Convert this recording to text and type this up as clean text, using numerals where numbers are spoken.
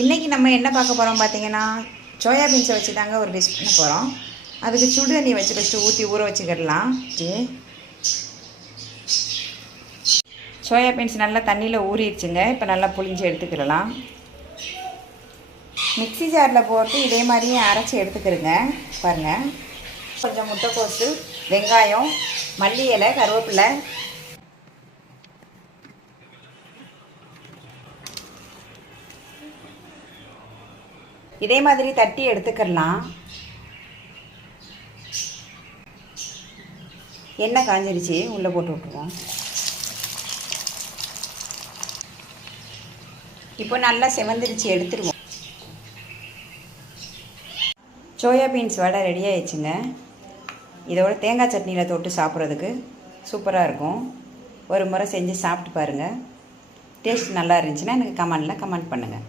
இன்றைக்கி நம்ம என்ன பார்க்க போகிறோம் பார்த்தீங்கன்னா, சோயா பீன்ஸை வச்சு தாங்க ஒரு டிஷ் பண்ண போகிறோம். அதுக்கு சுடு தண்ணி வச்சு ஃபஸ்ட்டு ஊற்றி ஊற வச்சுக்கிடலாம். சோயா பீன்ஸ் நல்லா தண்ணியில் ஊறிடுச்சுங்க. இப்போ நல்லா புளிஞ்சு எடுத்துக்கிடலாம். மிக்ஸி ஜாரில் போட்டு இதே மாதிரியே அரைச்சி எடுத்துக்கிறேங்க. பாருங்கள், கொஞ்சம் முட்டைக்கோசு, வெங்காயம், மல்லி இலை, கருவேப்பிலை, இதே மாதிரி தட்டி எடுத்துக்கலாம். எண்ணெய் காஞ்சிருச்சு, உள்ளே போட்டு விட்டுருவோம். இப்போ நல்லா செவந்திருச்சு, எடுத்துருவோம். சோயா பீன்ஸ் வடை ரெடி ஆயிடுச்சுங்க. இதோட தேங்காய் சட்னியில் தொட்டு சாப்பிட்றதுக்கு சூப்பராக இருக்கும். ஒரு முறை செஞ்சு சாப்பிட்டு பாருங்கள். டேஸ்ட் நல்லா இருந்துச்சுன்னா எனக்கு கமெண்டில் கமெண்ட் பண்ணுங்கள்.